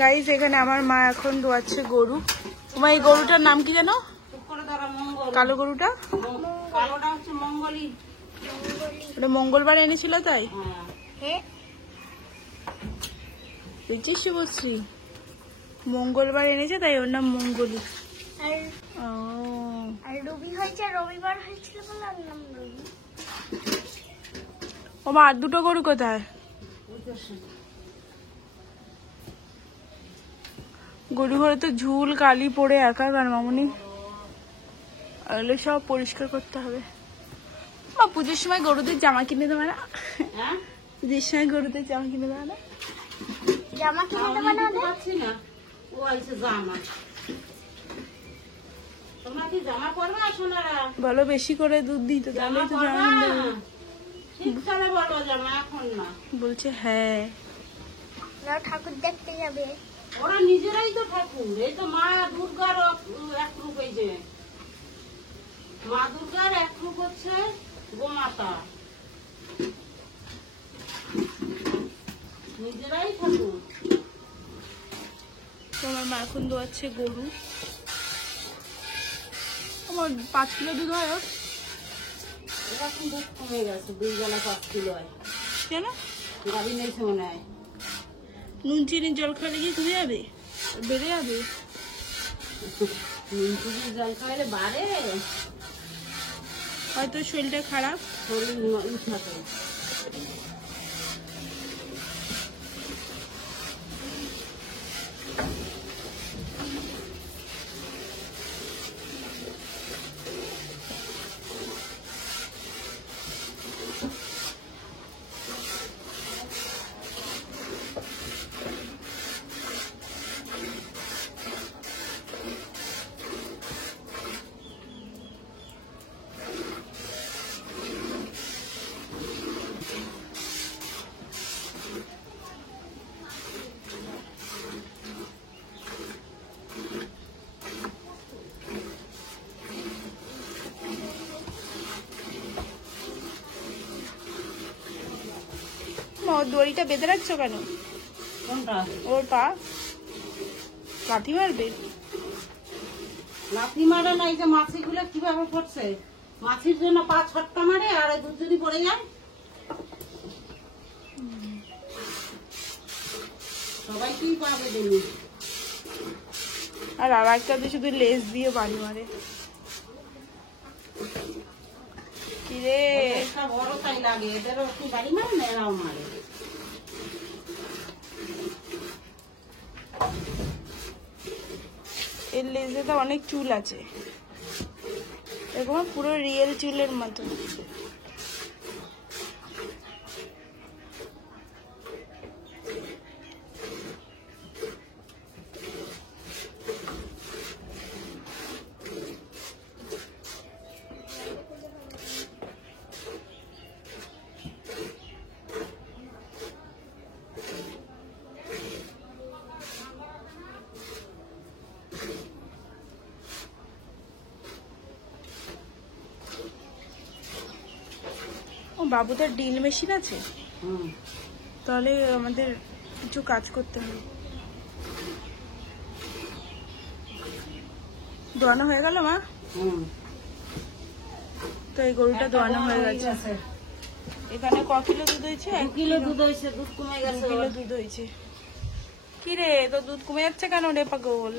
Guys এখানে আমার মা এখন দোয়াচ্ছে গরু। তোমার এই গরুটার নাম কি জানো? কালো গরুটা? কালোটা হচ্ছে মঙ্গলি। ওটা মঙ্গলবার এনেছিল তাই? হ্যাঁ। বুঝছিস বলছি, মঙ্গলবার এনেছে তাই ওর নাম মঙ্গলি। আর রবি হয়েছে, রবিবার হয়েছিল বলে ওর নাম রবি। ও মা, আর দুটো গরু কোথায়? গরু ঘরে তো ঝুল কালি পড়ে একাকার মামুনি, এগুলো সব পরিষ্কার করতে হবে। মা পুজোর সময় গরুদের জামা কিনে দেবে না? পুজোর সময় গরুদের জামা কিনে দেবে না? জামা কিনে দেবে না? পাচ্ছি না, ও আছে জামা। তোমরা কি জামা পরবে সোনারা? বলো বেশি করে দুধ দিতে, তাহলেই তো জামা কিনে দেবে। শীতকালে বলবো জামা, এখন না। বলছে হ্যাঁ। ওরা ঠাকুর দেখতে যাবে। ওরা নিজেরাই তো ঠাকুর। এই তো মা দুর্গার এক রূপ, এই যে মা দুর্গার এক রূপ হচ্ছে গোমাতা, নিজেরাই ঠাকুর। তোমার মা এখন দোয়াচ্ছে গরু। আমার 5 কিলো দুধ হয় ওর। এটা এখন দুধ কমে গেছে, 2 বেলা 5 কিলো হয়। কেন? গাড়ি নেইছে মনে হয়। নুন চিনির জল খাইলে কি কমে যাবে, বেড়ে যাবে? নুন চিনির জল খাইলে বাড়ে, হয়তো শরীরটা খারাপ। শরীর থাকে। ওর দড়িটা বেঁধে রাখছো কেন? কোনটা? ওর পা লাথি মারবে। লাথি মারে না, এই যে মাছিগুলো কিভাবে পড়ছে, মাছির জন্য পা ছটকা মারে, আর ওই দুধ যদি পড়ে যায় সবাইকেই পাবে দেবে। আর একটা তো শুধু লেজ দিয়ে বাড়ি মারে। কিরে একটা বড় তাই লাগে, এদেরও একটু বাড়ি মারে না, এরাও মারে। এর লেজে তো অনেক চুল আছে, এরকম পুরো রিয়েল চুলের মতো। বাবুদের ড্রিল মেশিন আছে, তাহলে আমাদের কিছু কাজ করতে হবে। দোয়ানো হয়ে গেল মা? তো এই গরুটা দোয়ানো হয়ে গেছে। এখানে ক কিলো দুধ হয়েছে? 2 কিলো দুধ হয়েছে, দুধ কমে গেছে। 2 কিলো দুধ হয়েছে। কি রে, তো দুধ কমে যাচ্ছে কেন রে পাগল?